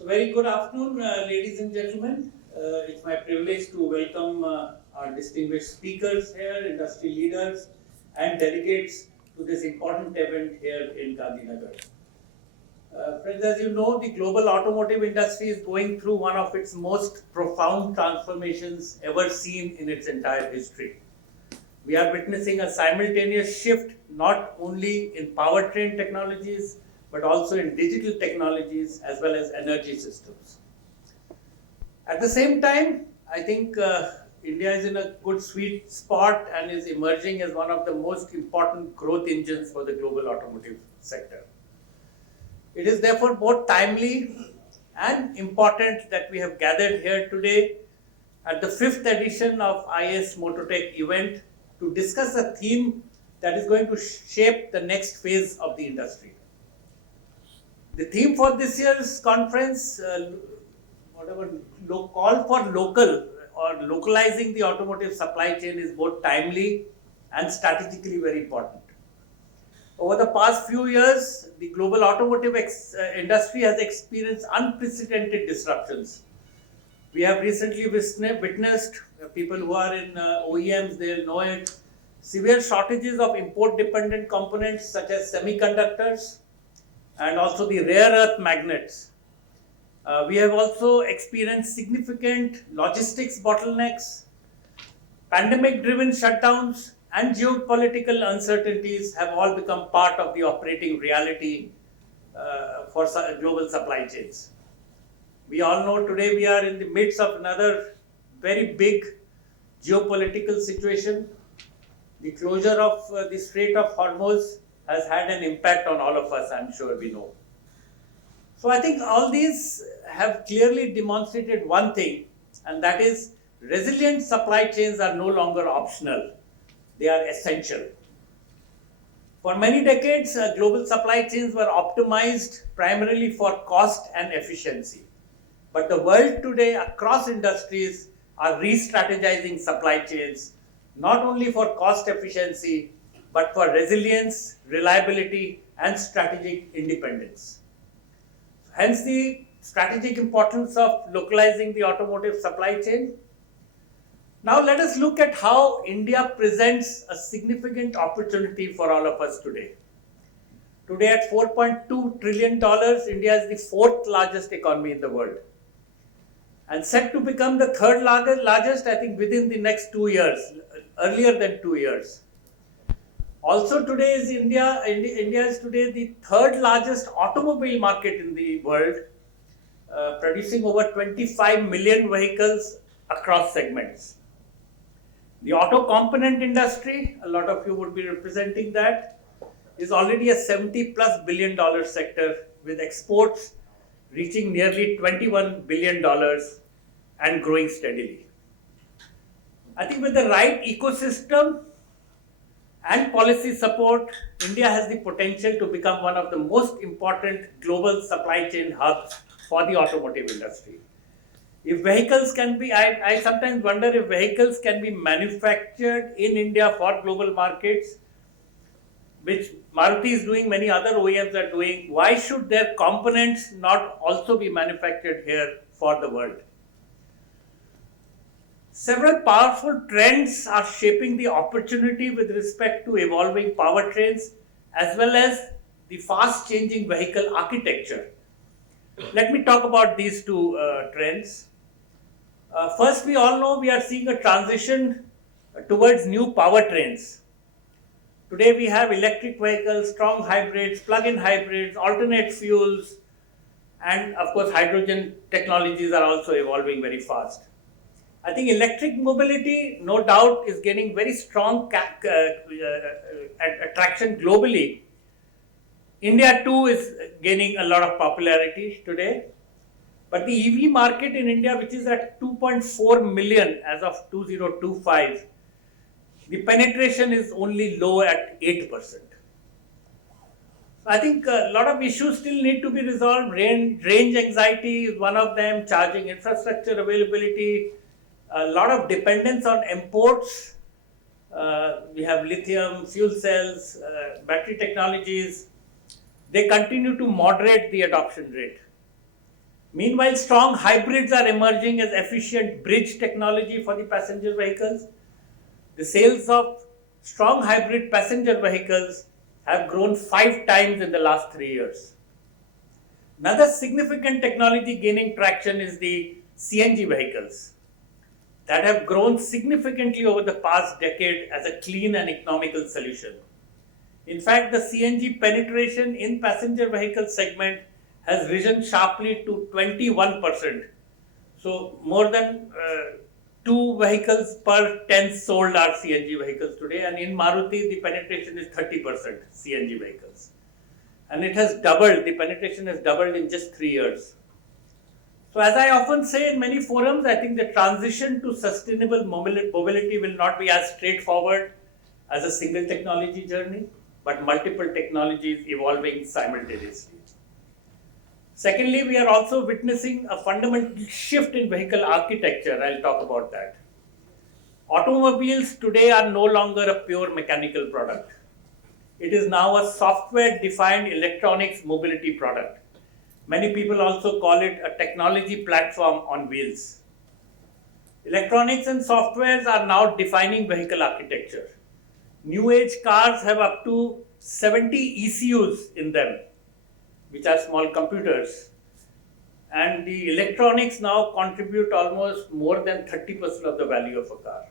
So very good afternoon, ladies and gentlemen. It's my privilege to welcome our distinguished speakers here, industry leaders and delegates to this important event here in Gandhinagar. Friends, as you know, the global automotive industry is going through one of its most profound transformations ever seen in its entire history. We are witnessing a simultaneous shift not only in powertrain technologies but also in digital technologies as well as energy systems. At the same time, I think India is in a good sweet spot and is emerging as one of the most important growth engines for the global automotive sector. It is therefore both timely and important that we have gathered here today at the 5th edition of iACE Mototech event to discuss a theme that is going to shape the next phase of the industry. The theme for this year's conference, call for local or localizing the automotive supply chain, is both timely and strategically very important. Over the past few years, the global automotive industry has experienced unprecedented disruptions. We have recently witnessed, people who are in OEMs, they'll know it, severe shortages of import-dependent components such as semiconductors and also the rare earth magnets. We have also experienced significant logistics bottlenecks, pandemic-driven shutdowns, and geopolitical uncertainties have all become part of the operating reality for global supply chains. We all know today we are in the midst of another very big geopolitical situation. The closure of the Strait of Hormuz has had an impact on all of us, I'm sure we know. So I think all these have clearly demonstrated one thing, and that is resilient supply chains are no longer optional. They are essential. For many decades, global supply chains were optimized primarily for cost and efficiency. But the world today, across industries, are re-strategizing supply chains, not only for cost efficiency, but for resilience, reliability, and strategic independence. Hence the strategic importance of localizing the automotive supply chain. Now let us look at how India presents a significant opportunity for all of us today. Today at $4.2 trillion, India is the fourth largest economy in the world and set to become the third largest, I think, within the next 2 years, earlier than 2 years. Also today is India is today the third largest automobile market in the world, producing over 25 million vehicles across segments. The auto component industry, a lot of you would be representing that, is already a $70+ billion sector with exports reaching nearly $21 billion and growing steadily. I think with the right ecosystem and policy support, India has the potential to become one of the most important global supply chain hubs for the automotive industry. If vehicles can be, I sometimes wonder if vehicles can be manufactured in India for global markets, which Maruti is doing, many other OEMs are doing. Why should their components not also be manufactured here for the world? Several powerful trends are shaping the opportunity with respect to evolving powertrains as well as the fast-changing vehicle architecture. Let me talk about these two trends. First, we all know we are seeing a transition towards new powertrains. Today we have electric vehicles, strong hybrids, plug-in hybrids, alternate fuels, and of course hydrogen technologies are also evolving very fast. I think electric mobility, no doubt, is gaining very strong attraction globally. India too is gaining a lot of popularity today. But the EV market in India, which is at 2.4 million as of 2025, the penetration is only low at 8%. I think a lot of issues still need to be resolved. Range anxiety is one of them, charging infrastructure availability, a lot of dependence on imports. We have lithium, fuel cells, battery technologies. They continue to moderate the adoption rate. Meanwhile, strong hybrids are emerging as efficient bridge technology for the passenger vehicles. The sales of strong hybrid passenger vehicles have grown 5 times in the last 3 years. Another significant technology gaining traction is the CNG vehicles that have grown significantly over the past decade as a clean and economical solution. In fact, the CNG penetration in passenger vehicle segment has risen sharply to 21%. So more than 2 vehicles per 10 sold are CNG vehicles today, and in Maruti the penetration is 30% CNG vehicles. And it has doubled, the penetration has doubled in just 3 years. So as I often say in many forums, I think the transition to sustainable mobility will not be as straightforward as a single technology journey, but multiple technologies evolving simultaneously. Secondly, we are also witnessing a fundamental shift in vehicle architecture. I'll talk about that. Automobiles today are no longer a pure mechanical product. It is now a software-defined electronics mobility product. Many people also call it a technology platform on wheels. Electronics and softwares are now defining vehicle architecture. New age cars have up to 70 ECUs in them, which are small computers. And the electronics now contribute almost more than 30% of the value of a car.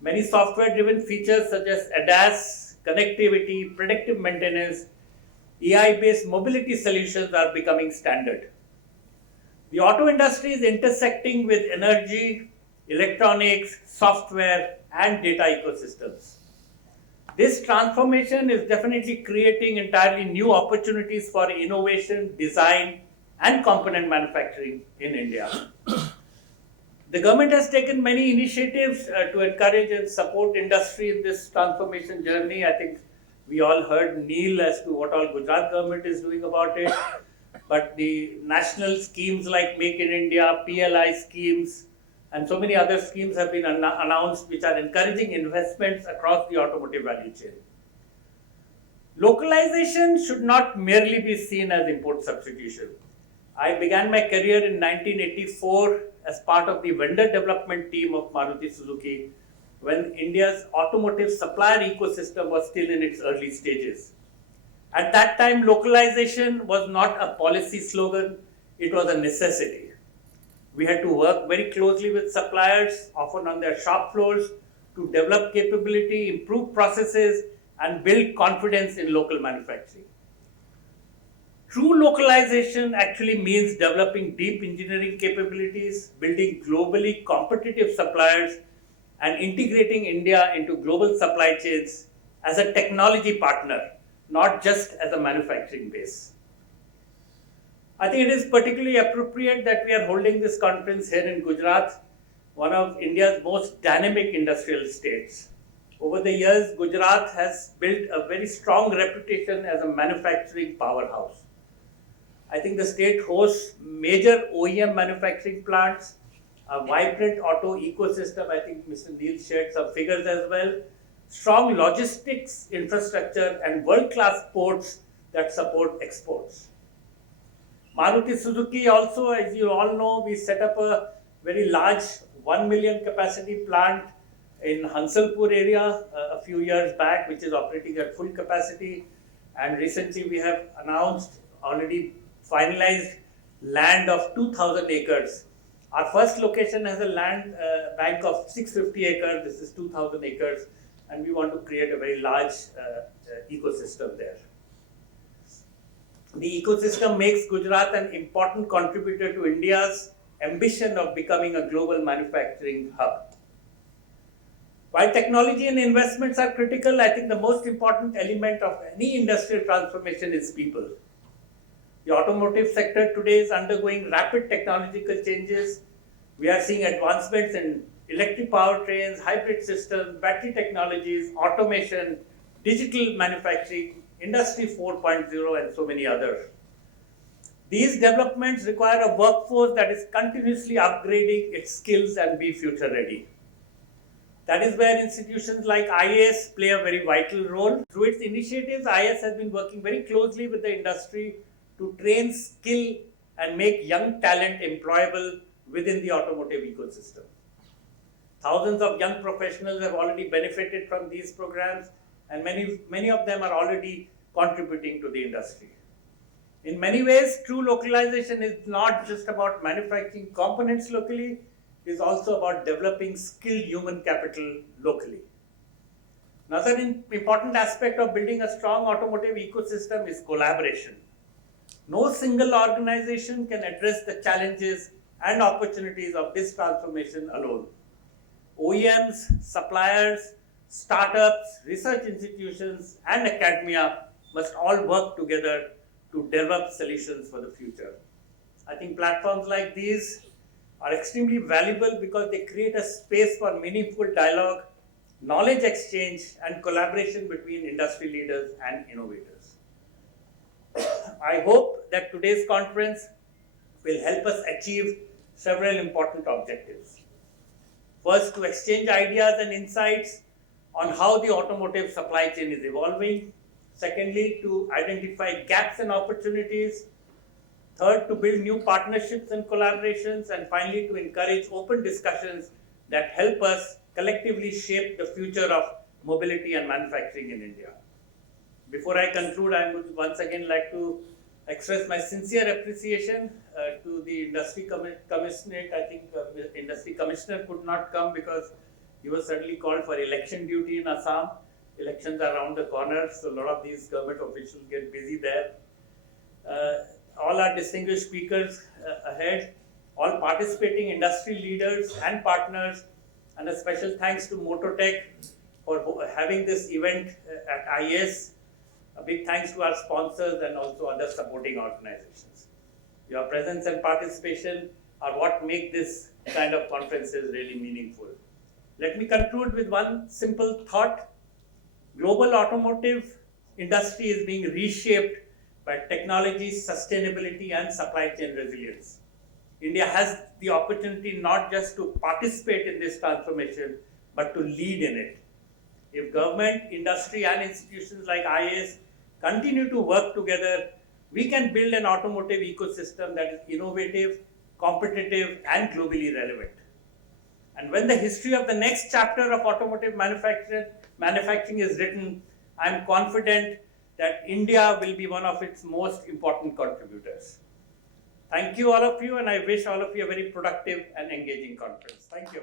Many software-driven features such as ADAS, connectivity, predictive maintenance, AI-based mobility solutions are becoming standard. The auto industry is intersecting with energy, electronics, software, and data ecosystems. This transformation is definitely creating entirely new opportunities for innovation, design, and component manufacturing in India. The government has taken many initiatives to encourage and support industry in this transformation journey. I think we all heard Neil as to what all Gujarat government is doing about it. But the national schemes like Make in India, PLI schemes, and so many other schemes have been announced which are encouraging investments across the automotive value chain. Localization should not merely be seen as import substitution. I began my career in 1984 as part of the vendor development team of Maruti Suzuki when India's automotive supplier ecosystem was still in its early stages. At that time, localization was not a policy slogan, it was a necessity. We had to work very closely with suppliers, often on their shop floors, to develop capability, improve processes, and build confidence in local manufacturing. True localization actually means developing deep engineering capabilities, building globally competitive suppliers, and integrating India into global supply chains as a technology partner, not just as a manufacturing base. I think it is particularly appropriate that we are holding this conference here in Gujarat, one of India's most dynamic industrial states. Over the years, Gujarat has built a very strong reputation as a manufacturing powerhouse. I think the state hosts major OEM manufacturing plants, a vibrant auto ecosystem. I think Mr. Neil shared some figures as well. Strong logistics infrastructure and world-class ports that support exports. Maruti Suzuki also, as you all know, we set up a very large 1 million capacity plant in Hansalpur area a few years back, which is operating at full capacity. And recently we have announced already finalized land of 2,000 acres. Our first location has a land bank of 650 acres. This is 2,000 acres. And we want to create a very large ecosystem there. The ecosystem makes Gujarat an important contributor to India's ambition of becoming a global manufacturing hub. While technology and investments are critical, I think the most important element of any industrial transformation is people. The automotive sector today is undergoing rapid technological changes. We are seeing advancements in electric powertrains, hybrid systems, battery technologies, automation, digital manufacturing, Industry 4.0, and so many others. These developments require a workforce that is continuously upgrading its skills and be future ready. That is where institutions like iACE play a very vital role. Through its initiatives, iACE has been working very closely with the industry to train, skill, and make young talent employable within the automotive ecosystem. Thousands of young professionals have already benefited from these programs, and many of them are already contributing to the industry. In many ways, true localization is not just about manufacturing components locally, it is also about developing skilled human capital locally. Another important aspect of building a strong automotive ecosystem is collaboration. No single organization can address the challenges and opportunities of this transformation alone. OEMs, suppliers, startups, research institutions, and academia must all work together to develop solutions for the future. I think platforms like these are extremely valuable because they create a space for meaningful dialogue, knowledge exchange, and collaboration between industry leaders and innovators. I hope that today's conference will help us achieve several important objectives. First, to exchange ideas and insights on how the automotive supply chain is evolving. Secondly, to identify gaps and opportunities. Third, to build new partnerships and collaborations. And finally, to encourage open discussions that help us collectively shape the future of mobility and manufacturing in India. Before I conclude, I would once again like to express my sincere appreciation to the industry commissioner. I think the industry commissioner could not come because he was suddenly called for election duty in Assam. Elections are around the corner, so a lot of these government officials get busy there. All our distinguished speakers ahead, all participating industry leaders and partners, and a special thanks to Mototech for having this event at iACE. A big thanks to our sponsors and also other supporting organizations. Your presence and participation are what make this kind of conferences really meaningful. Let me conclude with one simple thought. Global automotive industry is being reshaped by technology, sustainability, and supply chain resilience. India has the opportunity not just to participate in this transformation, but to lead in it. If government, industry, and institutions like iACE continue to work together, we can build an automotive ecosystem that is innovative, competitive, and globally relevant. And when the history of the next chapter of automotive manufacturing is written, I am confident that India will be one of its most important contributors. Thank you all of you, and I wish all of you a very productive and engaging conference. Thank you.